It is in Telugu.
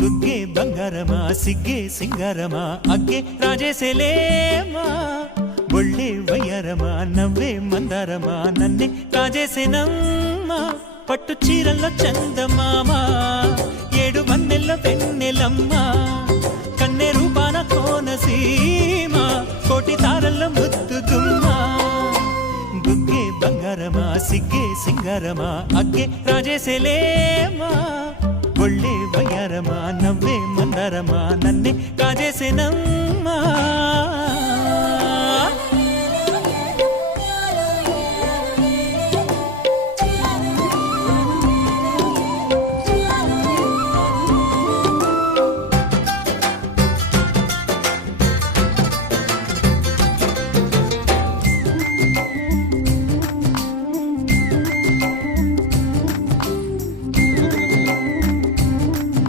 బుగ్గే బంగారమా సిగ్గే సింగారమా అగ్గే రాజేసేలేమా ఒళ్ళే వయ్యారమా నవ్వే మందారమా నన్నే కాజేసేనమ్మా పట్టు చీరల్లో చందమామా ఏడు వన్నెల్ల వెన్నెలమ్మా కన్నె రూపాన కోనసీమ కోటి తారల్ల ముద్దుగుమ్మా బుగ్గే బంగారమా సిగ్గే సింగారమా అగ్గే రాజేసేలేమా ఒళ్ళే వయ్యారమా నవ్వే మందారమా నన్నే కాజేసేనమ్మా